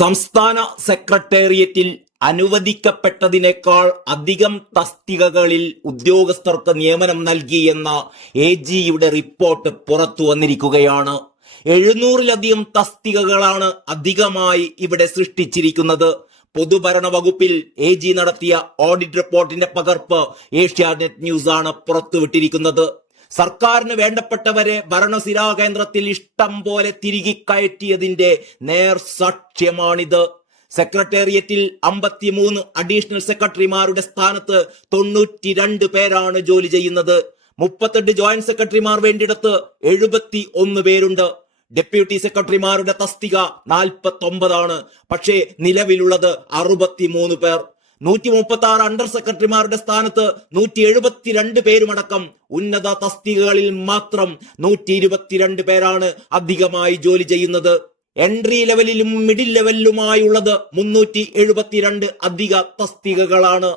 സംസ്ഥാന സെക്രട്ടേറിയറ്റിൽ അനുവദിക്കപ്പെട്ടതിനേക്കാൾ അധികം തസ്തികകളിൽ ഉദ്യോഗസ്ഥർക്ക് നിയമനം നൽകിയെന്ന എ ജിയുടെ റിപ്പോർട്ട് പുറത്തു വന്നിരിക്കുകയാണ്. എഴുന്നൂറിലധികം തസ്തികകളാണ് അധികമായി ഇവിടെ സൃഷ്ടിച്ചിരിക്കുന്നത്. പൊതുഭരണ വകുപ്പിൽ എ ജി നടത്തിയ ഓഡിറ്റ് റിപ്പോർട്ടിന്റെ പകർപ്പ് ഏഷ്യാനെറ്റ് ന്യൂസാണ് പുറത്തുവിട്ടിരിക്കുന്നത്. സർക്കാരിന് വേണ്ടപ്പെട്ടവരെ ഭരണസിരാ കേന്ദ്രത്തിൽ ഇഷ്ടം പോലെ തിരികെ കയറ്റിയതിന്റെ നേർ സാക്ഷ്യമാണിത്. സെക്രട്ടേറിയറ്റിൽ അമ്പത്തിമൂന്ന് അഡീഷണൽ സെക്രട്ടറിമാരുടെ സ്ഥാനത്ത് തൊണ്ണൂറ്റിരണ്ട് പേരാണ് ജോലി ചെയ്യുന്നത്. മുപ്പത്തെട്ട് ജോയിന്റ് സെക്രട്ടറിമാർ വേണ്ടിയിടത്ത് എഴുപത്തി ഒന്ന് പേരുണ്ട്. ഡെപ്യൂട്ടി സെക്രട്ടറിമാരുടെ തസ്തിക നാൽപ്പത്തി ഒമ്പതാണ് പക്ഷേ നിലവിലുള്ളത് അറുപത്തിമൂന്ന് പേർ. നൂറ്റി മുപ്പത്തി ആറ് അണ്ടർ സെക്രട്ടറിമാരുടെ സ്ഥാനത്ത് നൂറ്റി എഴുപത്തിരണ്ട് പേരുമടക്കം ഉന്നത തസ്തികകളിൽ മാത്രം നൂറ്റി ഇരുപത്തിരണ്ട് പേരാണ് അധികമായി ജോലി ചെയ്യുന്നത്. എൻട്രി ലെവലിലും മിഡിൽ ലെവലിലുമായുള്ളത് മുന്നൂറ്റി എഴുപത്തിരണ്ട് അധിക തസ്തികകളാണ്.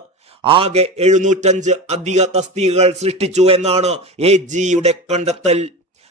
ആകെ എഴുന്നൂറ്റഞ്ച് അധിക തസ്തികകൾ സൃഷ്ടിച്ചു എന്നാണ് എ ജിയുടെ കണ്ടെത്തൽ.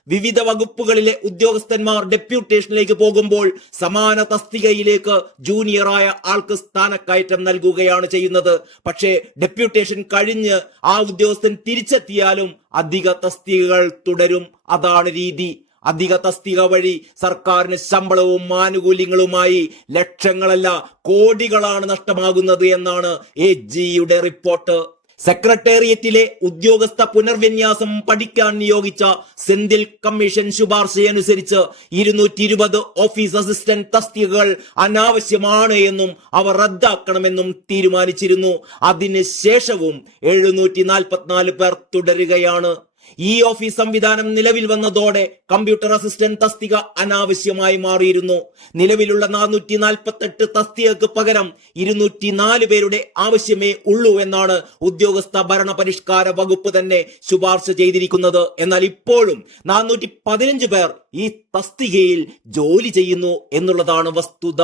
വിവിധ വകുപ്പുകളിലെ ഉദ്യോഗസ്ഥന്മാർ ഡെപ്യൂട്ടേഷനിലേക്ക് പോകുമ്പോൾ സമാന തസ്തികയിലേക്ക് ജൂനിയറായ ആൾക്ക് സ്ഥാനക്കയറ്റം നൽകുകയാണ് ചെയ്യുന്നത്. പക്ഷേ ഡെപ്യൂട്ടേഷൻ കഴിഞ്ഞ് ആ ഉദ്യോഗസ്ഥൻ തിരിച്ചെത്തിയാലും അധിക തസ്തികകൾ തുടരും. അതാണ് രീതി. അധിക തസ്തിക വഴി സർക്കാരിന് ശമ്പളവും ആനുകൂല്യങ്ങളുമായി ലക്ഷങ്ങളല്ല കോടികളാണ് നഷ്ടമാകുന്നത് എന്നാണ് എ ജിയുടെ റിപ്പോർട്ട്. സെക്രട്ടേറിയറ്റിലെ ഉദ്യോഗസ്ഥ പുനർവിന്യാസം പഠിക്കാൻ നിയോഗിച്ച സെന്തിൽ കമ്മീഷൻ ശുപാർശയനുസരിച്ച് ഇരുന്നൂറ്റി ഇരുപത് ഓഫീസ് അസിസ്റ്റന്റ് തസ്തികകൾ അനാവശ്യമാണ് എന്നും അവ റദ്ദാക്കണമെന്നും തീരുമാനിച്ചിരുന്നു. അതിനുശേഷവും എഴുന്നൂറ്റി നാൽപ്പത്തിനാല് പേർ തുടരുകയാണ്. ഈ ഓഫീസ് സംവിധാനം നിലവിൽ വന്നതോടെ കമ്പ്യൂട്ടർ അസിസ്റ്റന്റ് തസ്തിക അനാവശ്യമായി മാറിയിരുന്നു. നിലവിലുള്ള നാനൂറ്റി നാൽപ്പത്തെട്ട് തസ്തികക്ക് പകരം ഇരുന്നൂറ്റി നാല് പേരുടെ ആവശ്യമേ ഉള്ളൂ എന്നാണ് ഉദ്യോഗസ്ഥ ഭരണ പരിഷ്കാര വകുപ്പ് തന്നെ ശുപാർശ ചെയ്തിരിക്കുന്നത്. എന്നാൽ ഇപ്പോഴും നാനൂറ്റി പതിനഞ്ച് പേർ ഈ തസ്തികയിൽ ജോലി ചെയ്യുന്നു എന്നുള്ളതാണ് വസ്തുത.